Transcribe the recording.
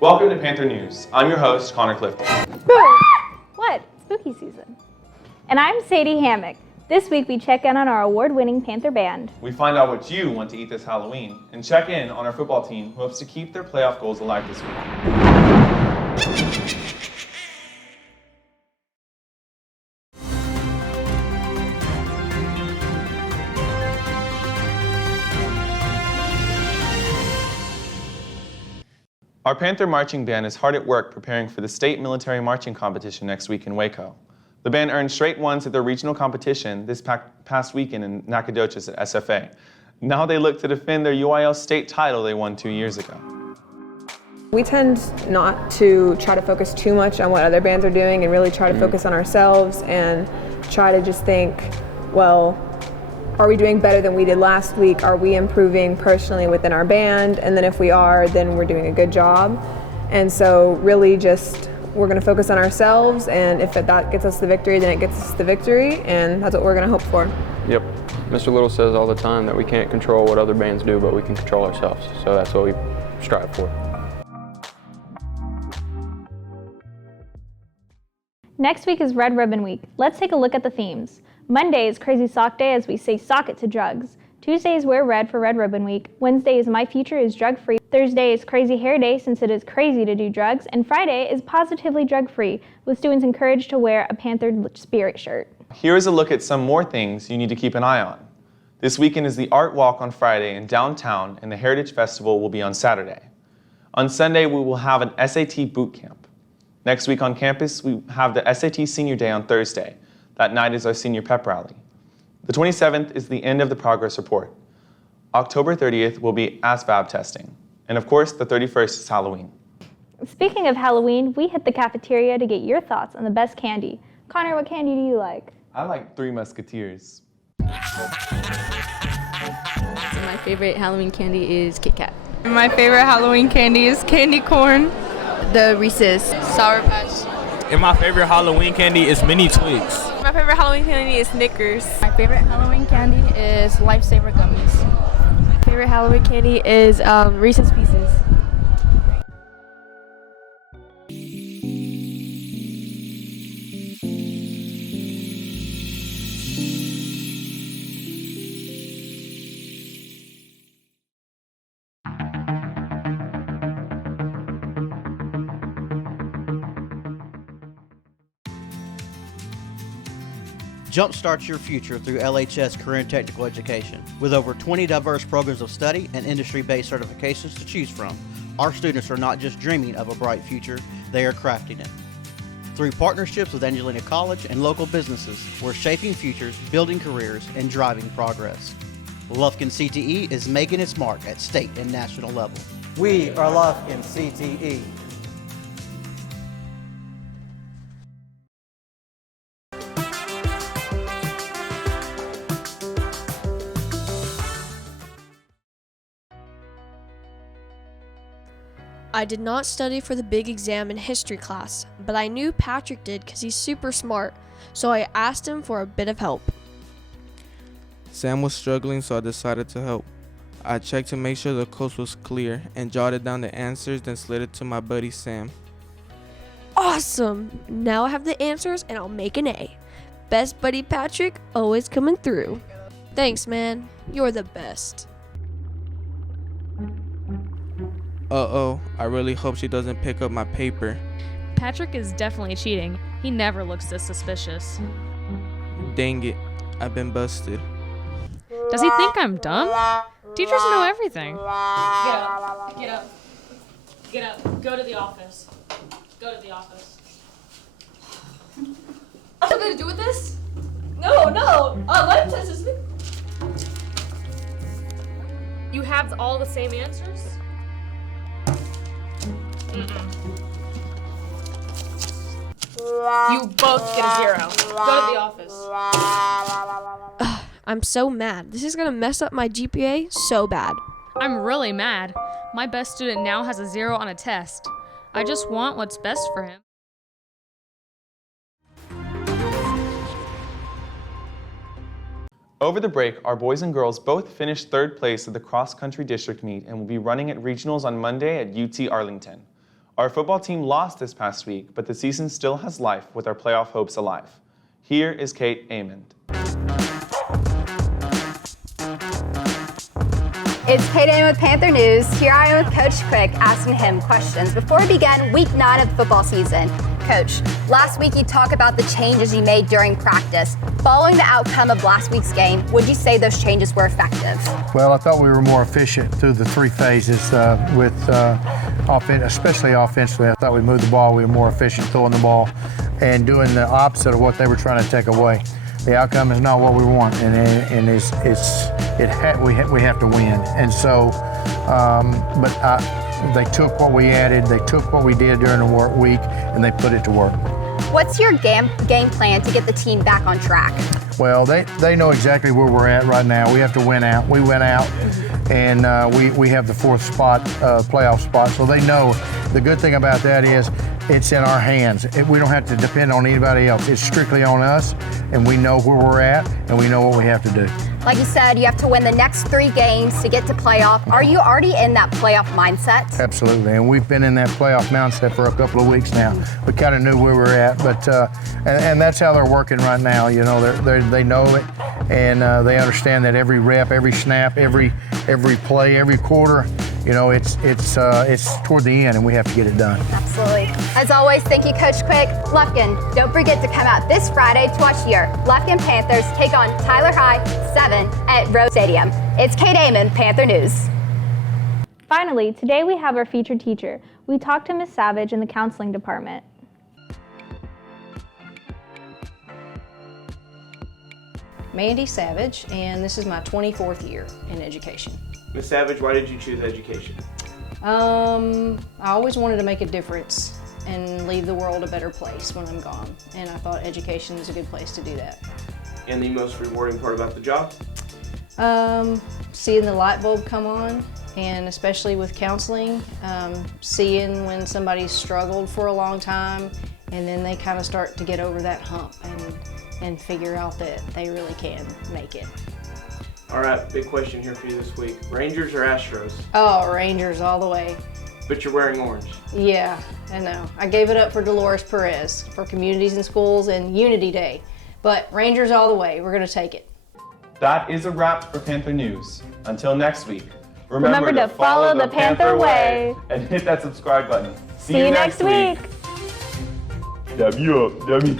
Welcome to Panther News. I'm your host, Clifton. What? Spooky season. And I'm SADIE HAMMACK. This week we check in on our award-winning Panther band. We find out what you want to eat this Halloween and check in on our football team who hopes to keep their playoff goals alive this week. Our Panther marching band is hard at work preparing for the state military marching competition next week in Waco. The band earned straight ones at their regional competition this past weekend in Nacogdoches at SFA. Now they look to defend their UIL state title they won 2 years ago. We tend not to try to focus too much on what other bands are doing and really try to focus on ourselves and try to just think, well, are we doing better than we did last week? Are we improving personally within our band? And then if we are, then we're doing a good job. And so really just, we're gonna focus on ourselves, and if that gets us the victory, then it gets us the victory, and that's what we're gonna hope for. Yep. Mr. Little says all the time that we can't control what other bands do, but we can control ourselves. So that's what we strive for. Next week is Red Ribbon Week. Let's take a look at the themes. Monday is Crazy Sock Day as we say sock it to drugs. Tuesday is Wear Red for Red Ribbon Week. Wednesday is My Future is Drug Free. Thursday is Crazy Hair Day since it is crazy to do drugs. And Friday is Positively Drug Free, with students encouraged to wear a Panther spirit shirt. Here is a look at some more things you need to keep an eye on. This weekend is the Art Walk on Friday in downtown, and the Heritage Festival will be on Saturday. On Sunday, we will have an SAT boot camp. Next week on campus, we have the SAT Senior Day on Thursday. That night is our senior pep rally. The 27th is the end of the progress report. October 30th will be ASVAB testing. And of course, the 31st is Halloween. Speaking of Halloween, we hit the cafeteria to get your thoughts on the best candy. Connor, what candy do you like? I like Three Musketeers. My favorite Halloween candy is Kit Kat. My favorite Halloween candy is candy corn. The Reese's. Sour Patch. And my favorite Halloween candy is Mini Twigs. My favorite Halloween candy is Snickers. My favorite Halloween candy is Lifesaver Gummies. My favorite Halloween candy is Reese's Pieces. Jumpstart your future through LHS Career and Technical Education. With over 20 diverse programs of study and industry-based certifications to choose from, our students are not just dreaming of a bright future, they are crafting it. Through partnerships with Angelina College and local businesses, we're shaping futures, building careers, and driving progress. Lufkin CTE is making its mark at state and national level. We are Lufkin CTE. I did not study for the big exam in history class, but I knew Patrick did because he's super smart, so I asked him for a bit of help. Sam was struggling, so I decided to help. I checked to make sure the coast was clear and jotted down the answers, then slid it to my buddy Sam. Awesome! Now I have the answers and I'll make an A. Best buddy Patrick, always coming through. Thanks, man. You're the best. Uh-oh, I really hope she doesn't pick up my paper. Patrick is definitely cheating. He never looks this suspicious. Dang it, I've been busted. Does he think I'm dumb? Teachers know everything. Get up. Get up. Get up. Go to the office. Go to the office. Something to do with this? No. Life test is... You have all the same answers? You both get a 0. Go to the office. I'm so mad. This is gonna mess up my GPA so bad. I'm really mad. My best student now has a 0 on a test. I just want what's best for him. Over the break, our boys and girls both finished 3rd place at the cross-country district meet and will be running at regionals on Monday at UT Arlington. Our football team lost this past week, but the season still has life with our playoff hopes alive. Here is Kate Amond. It's Kate Amond with Panther News. Here I am with Coach Quick asking him questions before we begin week 9 of the football season. Coach, last week you talked about the changes you made during practice. Following the outcome of last week's game, would you say those changes were effective? Well, I thought we were more efficient through the 3 phases especially offensively. I thought we moved the ball. We were more efficient throwing the ball and doing the opposite of what they were trying to take away. The outcome is not what we want, and we have to win. And so, they took what we added, they took what we did during the work week, and they put it to work. What's your game plan to get the team back on track? Well, they know exactly where we're at right now. We have to win out. We went out, and we have the 4th spot, playoff spot. So they know. The good thing about that is it's in our hands. We don't have to depend on anybody else. It's strictly on us, and we know where we're at, and we know what we have to do. Like you said, you have to win the next 3 games to get to playoff. Are you already in that playoff mindset? Absolutely, and we've been in that playoff mindset for a couple of weeks now. We kind of knew where we were at, but and that's how they're working right now. You know, they know it, and they understand that every rep, every snap, every play, every quarter, you know, it's toward the end, and we have to get it done. Absolutely. As always, thank you, Coach Quick. Lufkin, don't forget to come out this Friday to watch your Lufkin Panthers take on Tyler High 7 at Rose Stadium. It's Kate Amond, Panther News. Finally, today we have our featured teacher. We talked to Ms. Savage in the counseling department. Mandy Savage, and this is my 24th year in education. Ms. Savage, why did you choose education? I always wanted to make a difference and leave the world a better place when I'm gone, and I thought education is a good place to do that. And the most rewarding part about the job? Seeing the light bulb come on, and especially with counseling, seeing when somebody's struggled for a long time, and then they kind of start to get over that hump and figure out that they really can make it. All right, big question here for you this week. Rangers or Astros? Oh, Rangers all the way. But you're wearing orange. Yeah, I know. I gave it up for Dolores Perez for Communities and Schools and Unity Day. But Rangers all the way, we're gonna take it. That is a wrap for Panther News. Until next week, Remember to follow the Panther way. And hit that subscribe button. See you next week. Dab you up, dummy.